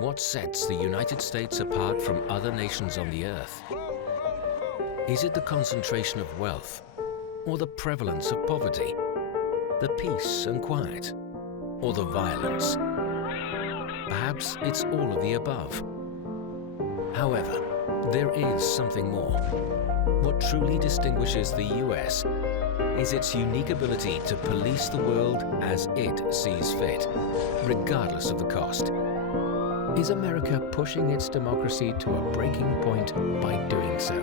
What sets the United States apart from other nations on the earth? Is it the concentration of wealth, or the prevalence of poverty, the peace and quiet, or the violence? Perhaps it's all of the above. However, there is something more. What truly distinguishes the US is its unique ability to police the world as it sees fit, regardless of the cost. Is America pushing its democracy to a breaking point by doing so?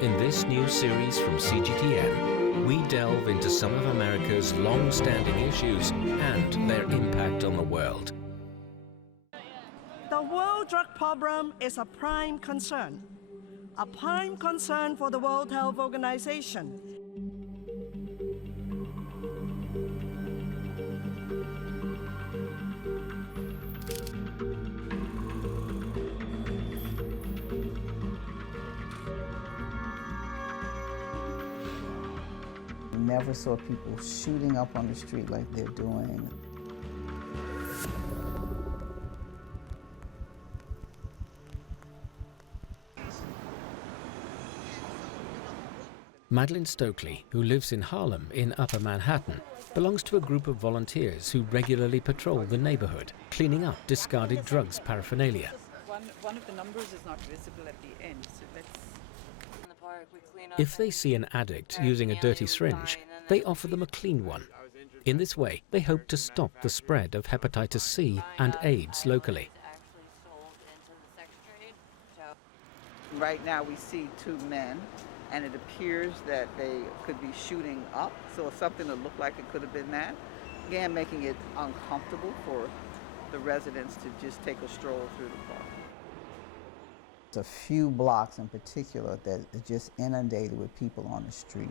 In this new series from CGTN, we delve into some of America's long-standing issues and their impact on the world. The world drug problem is a prime concern for the World Health Organization. Never saw people shooting up on the street like they're doing. Madeleine Stokely, who lives in Harlem in Upper Manhattan, belongs to a group of volunteers who regularly patrol the neighborhood, cleaning up discarded drugs paraphernalia. One of the numbers is not visible at the end, so let's... If they see an addict using a dirty syringe, they offer them a clean one. In this way, they hope to stop the spread of hepatitis C and AIDS locally. Right now we see two men, and it appears that they could be shooting up, so it's something that looked like it could have been that. Again, making it uncomfortable for the residents to just take a stroll through the park. There's a few blocks in particular that are just inundated with people on the street.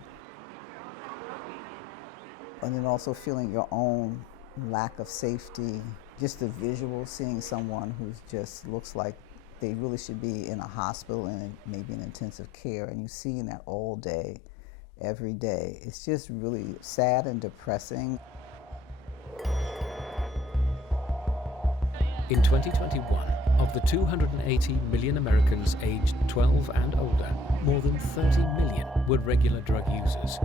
And then also feeling your own lack of safety, just the visual, seeing someone who just looks like they really should be in a hospital and maybe in intensive care, and you're seeing that all day, every day. It's just really sad and depressing. In 2021, of the 280 million Americans aged 12 and older, more than 30 million were regular drug users.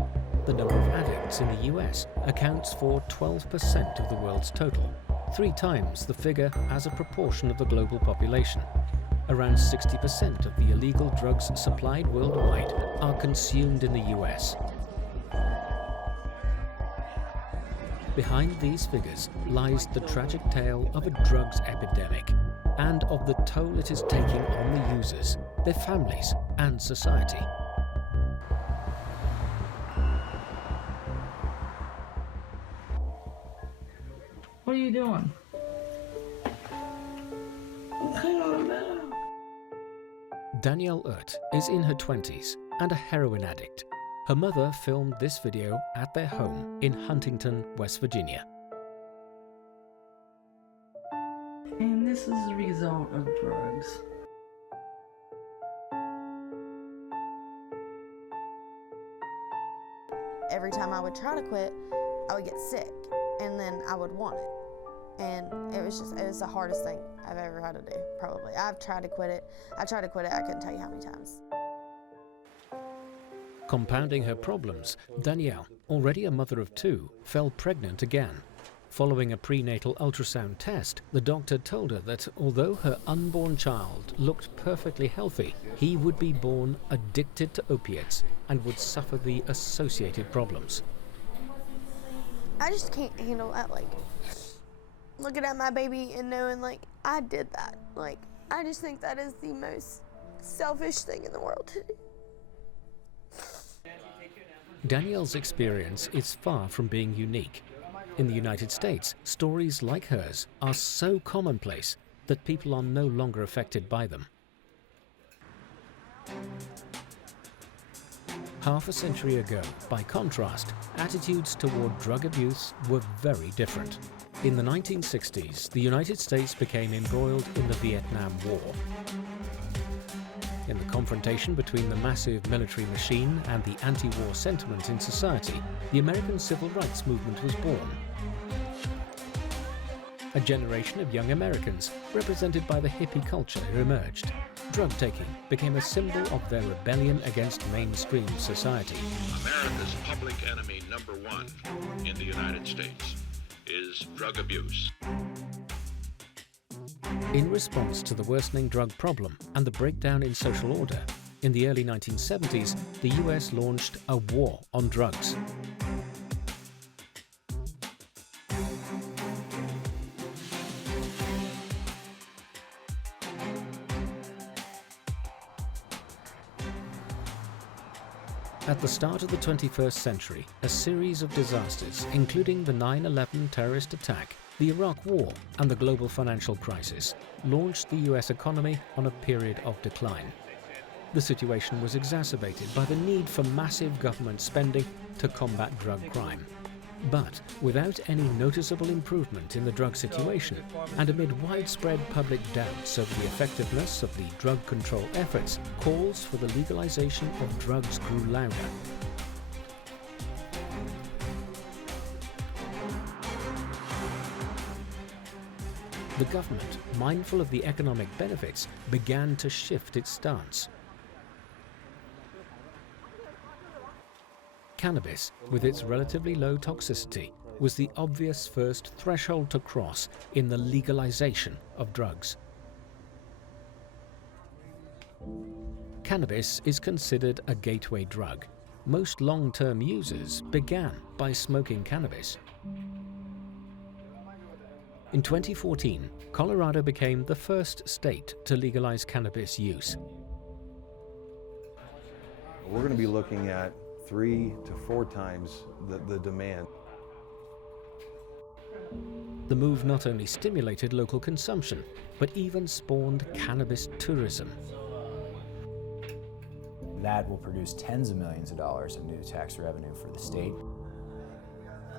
The number of addicts in the US accounts for 12% of the world's total, 3 times the figure as a proportion of the global population. Around 60% of the illegal drugs supplied worldwide are consumed in the US. Behind these figures lies the tragic tale of a drugs epidemic and of the toll it is taking on the users, their families, and society. What are you doing? Danielle Urt is in her 20s and a heroin addict. Her mother filmed this video at their home in Huntington, West Virginia. And this is the result of drugs. Every time I would try to quit, I would get sick, and then I would want it. And it was the hardest thing I've ever had to do, probably. I've tried to quit it. I couldn't tell you how many times. Compounding her problems, Danielle, already a mother of 2, fell pregnant again. Following a prenatal ultrasound test, the doctor told her that although her unborn child looked perfectly healthy, he would be born addicted to opiates and would suffer the associated problems. I just can't handle that, like, looking at my baby and knowing, like, I did that. Like, I just think that is the most selfish thing in the world to do. Danielle's experience is far from being unique. In the United States, stories like hers are so commonplace that people are no longer affected by them. Half a century ago, by contrast, attitudes toward drug abuse were very different. In the 1960s, the United States became embroiled in the Vietnam War. In the confrontation between the massive military machine and the anti-war sentiment in society, the American civil rights movement was born. a generation of young Americans, represented by the hippie culture who emerged. Drug-taking became a symbol of their rebellion against mainstream society. America's public enemy number one in the United States is drug abuse. In response to the worsening drug problem and the breakdown in social order, in the early 1970s, the US launched a war on drugs. At the start of the 21st century, a series of disasters, including the 9/11 terrorist attack, the Iraq War, and the global financial crisis, launched the US economy on a period of decline. The situation was exacerbated by the need for massive government spending to combat drug crime. But without any noticeable improvement in the drug situation, and amid widespread public doubts over the effectiveness of the drug control efforts, calls for the legalization of drugs grew louder. The government, mindful of the economic benefits, began to shift its stance. Cannabis, with its relatively low toxicity, was the obvious first threshold to cross in the legalization of drugs. Cannabis is considered a gateway drug. Most long-term users began by smoking cannabis. In 2014, Colorado became the first state to legalize cannabis use. We're going to be looking at 3 to 4 times the demand. The move not only stimulated local consumption, but even spawned cannabis tourism. That will produce tens of millions of dollars of new tax revenue for the state.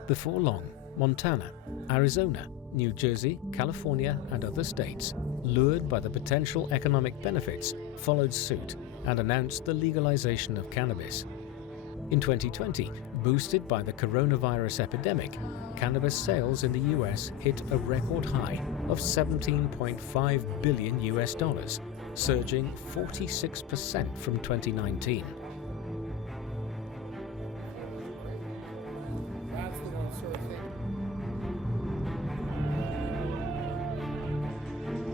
Before long, Montana, Arizona, New Jersey, California, and other states, lured by the potential economic benefits, followed suit and announced the legalization of cannabis. In 2020, boosted by the coronavirus epidemic, cannabis sales in the US hit a record high of $17.5 billion, surging 46% from 2019.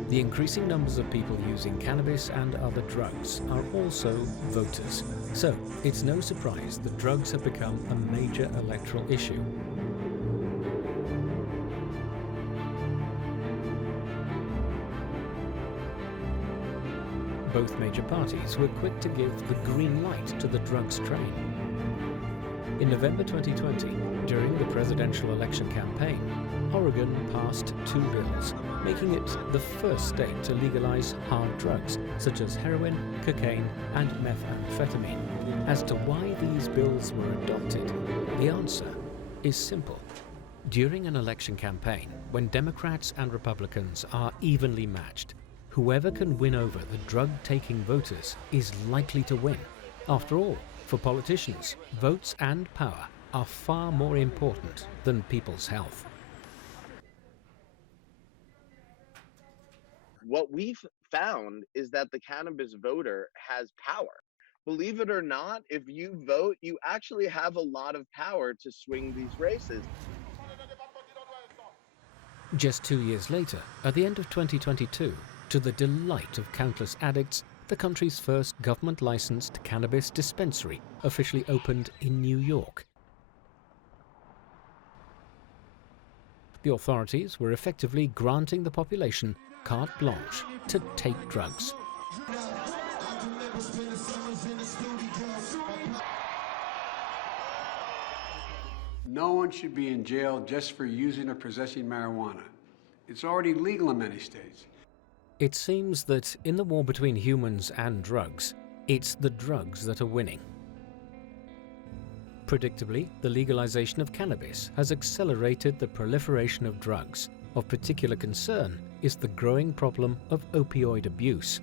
The increasing numbers of people using cannabis and other drugs are also voters. So, it's no surprise that drugs have become a major electoral issue. Both major parties were quick to give the green light to the drugs train. In November 2020, during the presidential election campaign, Oregon passed 2 bills, making it the first state to legalize hard drugs such as heroin, cocaine, and methamphetamine. As to why these bills were adopted, the answer is simple. During an election campaign, when Democrats and Republicans are evenly matched, whoever can win over the drug-taking voters is likely to win. After all, for politicians, votes and power are far more important than people's health. What we've found is that the cannabis voter has power. Believe it or not, if you vote, you actually have a lot of power to swing these races. Just 2 years later, at the end of 2022, to the delight of countless addicts, the country's first government-licensed cannabis dispensary officially opened in New York. The authorities were effectively granting the population carte blanche to take drugs. No one should be in jail just for using or possessing marijuana. It's already legal in many states. It seems that in the war between humans and drugs, it's the drugs that are winning. Predictably, the legalization of cannabis has accelerated the proliferation of drugs. Of particular concern is the growing problem of opioid abuse.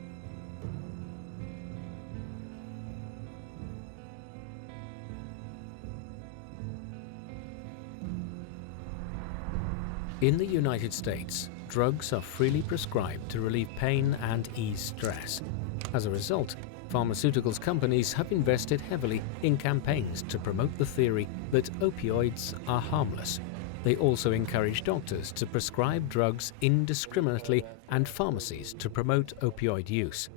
In the United States, drugs are freely prescribed to relieve pain and ease stress. As a result, pharmaceuticals companies have invested heavily in campaigns to promote the theory that opioids are harmless. They also encourage doctors to prescribe drugs indiscriminately and pharmacies to promote opioid use.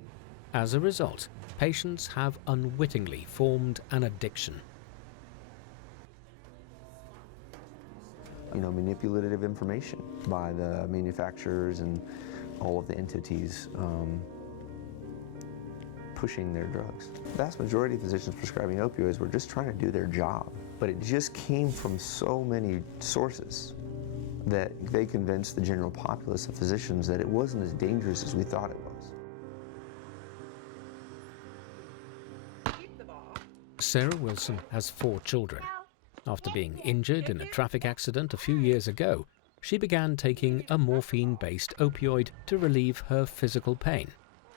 As a result, patients have unwittingly formed an addiction. Manipulative information by the manufacturers and all of the entities pushing their drugs. The vast majority of physicians prescribing opioids were just trying to do their job, but it just came from so many sources that they convinced the general populace of physicians that it wasn't as dangerous as we thought it was. Sarah Wilson has 4 children. After being injured in a traffic accident a few years ago, she began taking a morphine-based opioid to relieve her physical pain.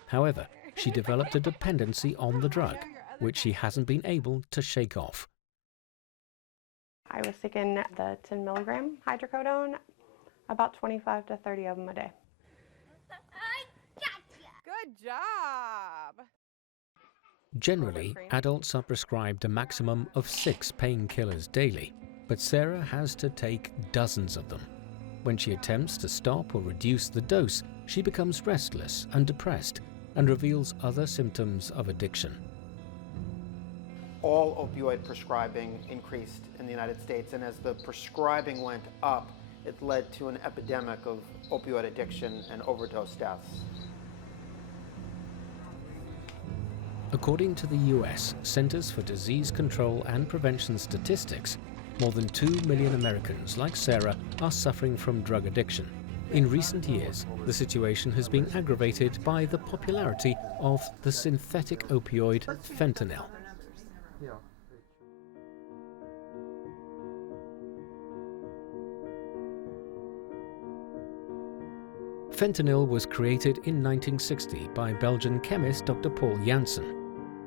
However, she developed a dependency on the drug, which she hasn't been able to shake off. I was taking the 10 milligram hydrocodone, about 25 to 30 of them a day. Good job! Generally, adults are prescribed a maximum of 6 painkillers daily, but Sarah has to take dozens of them. When she attempts to stop or reduce the dose, she becomes restless and depressed and reveals other symptoms of addiction. All opioid prescribing increased in the United States, and as the prescribing went up, it led to an epidemic of opioid addiction and overdose deaths. According to the US Centers for Disease Control and Prevention statistics, more than 2 million Americans like Sarah are suffering from drug addiction. In recent years, the situation has been aggravated by the popularity of the synthetic opioid fentanyl. Fentanyl was created in 1960 by Belgian chemist Dr. Paul Janssen.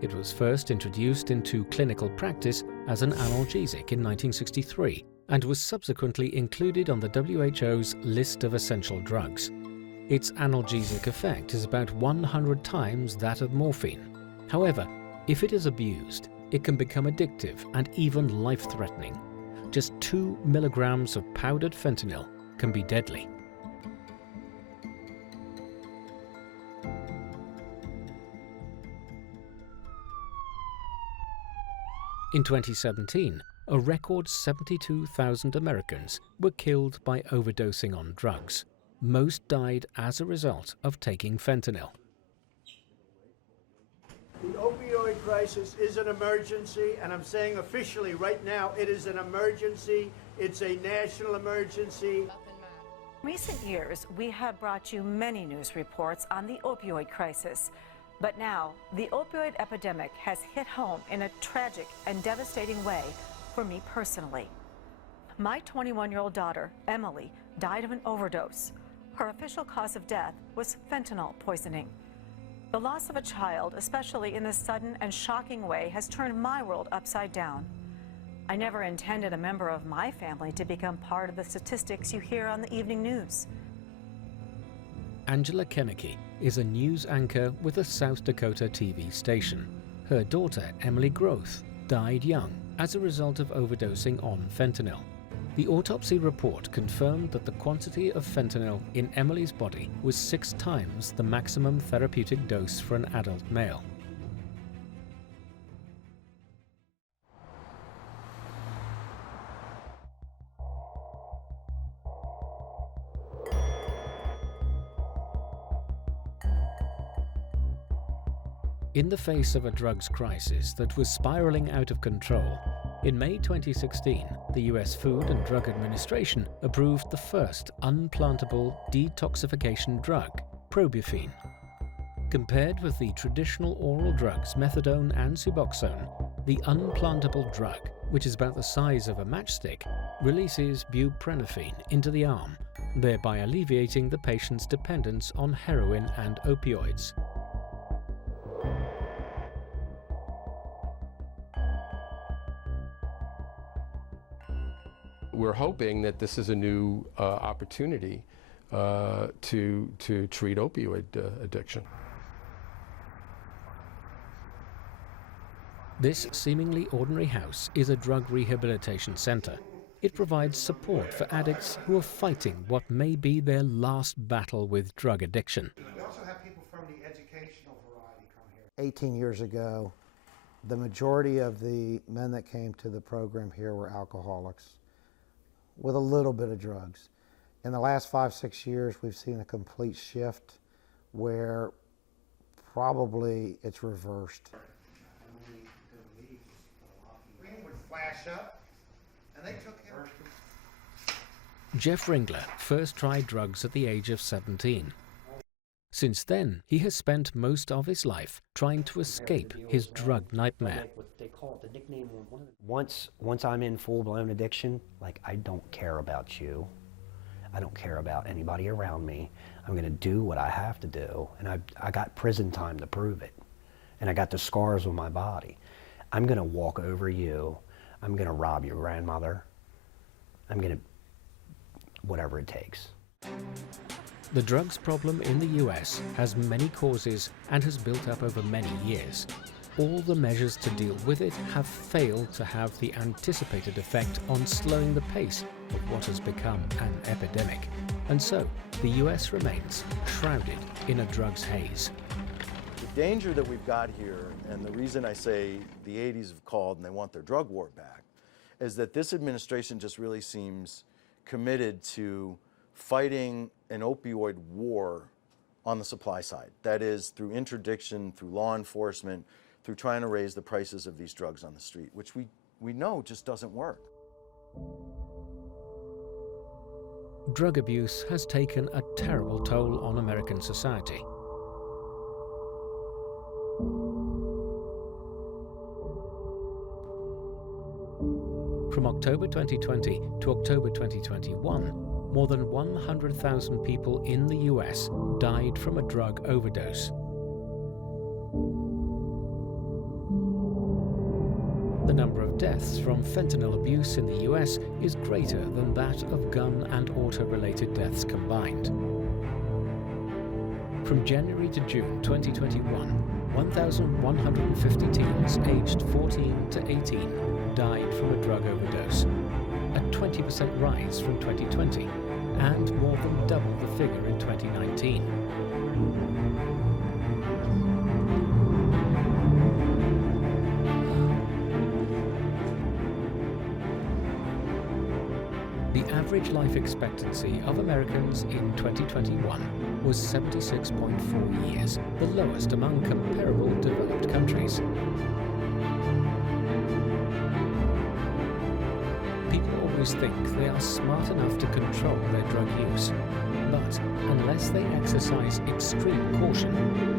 It was first introduced into clinical practice as an analgesic in 1963 and was subsequently included on the WHO's list of essential drugs. Its analgesic effect is about 100 times that of morphine. However, if it is abused, it can become addictive and even life-threatening. Just 2 milligrams of powdered fentanyl can be deadly. In 2017, a record 72,000 Americans were killed by overdosing on drugs. Most died as a result of taking fentanyl. The opioid crisis is an emergency, and I'm saying officially right now, it is an emergency. It's a national emergency. In recent years, we have brought you many news reports on the opioid crisis. But now, the opioid epidemic has hit home in a tragic and devastating way for me personally. My 21-year-old daughter, Emily, died of an overdose. Her official cause of death was fentanyl poisoning. The loss of a child, especially in this sudden and shocking way, has turned my world upside down. I never intended a member of my family to become part of the statistics you hear on the evening news. Angela Kennecke is a news anchor with a South Dakota TV station. Her daughter, Emily Groth, died young as a result of overdosing on fentanyl. The autopsy report confirmed that the quantity of fentanyl in Emily's body was 6 times the maximum therapeutic dose for an adult male. In the face of a drugs crisis that was spiraling out of control, in May 2016, the US Food and Drug Administration approved the first unplantable detoxification drug, Probuphine. Compared with the traditional oral drugs methadone and Suboxone, the unplantable drug, which is about the size of a matchstick, releases buprenorphine into the arm, thereby alleviating the patient's dependence on heroin and opioids. we're hoping that this is a new opportunity to treat opioid addiction. This seemingly ordinary house is a drug rehabilitation center. It provides support for addicts who are fighting what may be their last battle with drug addiction. We also have people from the educational variety come here. 18 years ago, the majority of the men that came to the program here were alcoholics with a little bit of drugs. In the last 5-6 years, we've seen a complete shift where probably it's reversed. Green would flash up, and they took him. Jeff Ringler first tried drugs at the age of 17. Since then, he has spent most of his life trying to escape his drug nightmare. Once I'm in full-blown addiction, like, I don't care about you. I don't care about anybody around me. I'm gonna do what I have to do, and I got prison time to prove it. And I got the scars on my body. I'm gonna walk over you. I'm gonna rob your grandmother. I'm gonna, whatever it takes. The drugs problem in the US has many causes and has built up over many years. All the measures to deal with it have failed to have the anticipated effect on slowing the pace of what has become an epidemic. And so, the US remains shrouded in a drugs haze. The danger that we've got here, and the reason I say the 80s have called and they want their drug war back, is that this administration just really seems committed to fighting an opioid war on the supply side. That is, through interdiction, through law enforcement, through trying to raise the prices of these drugs on the street, which we know just doesn't work. Drug abuse has taken a terrible toll on American society. From October 2020 to October 2021, more than 100,000 people in the US died from a drug overdose. The number of deaths from fentanyl abuse in the US is greater than that of gun and auto-related deaths combined. From January to June 2021, 1,150 teens aged 14 to 18 died from a drug overdose, a 20% rise from 2020, and more than double the figure in 2019. The average life expectancy of Americans in 2021 was 76.4 years, the lowest among comparable developed countries. People always think they are smart enough to control their drug use, but unless they exercise extreme caution,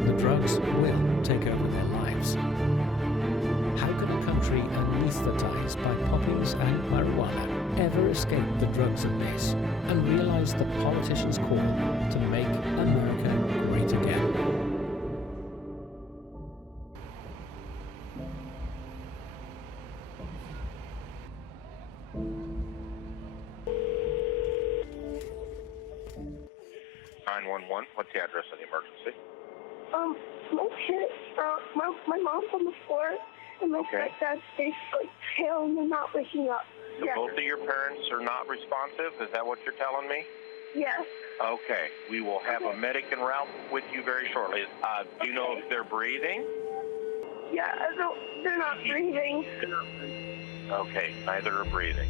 the drugs will take over their lives. How can a country anesthetized by poppies and marijuana ever escape the drugs abyss and realize the politicians' call to make America great again? What's the address of the emergency? My parents, my mom's on the floor, and my stepdad's basically pale and they're not waking up. So both of your parents are not responsive? Is that what you're telling me? Yes. Okay. We will have a medic en route with you very shortly. Do you know if they're breathing? Yeah, they're not breathing. Okay, neither are breathing.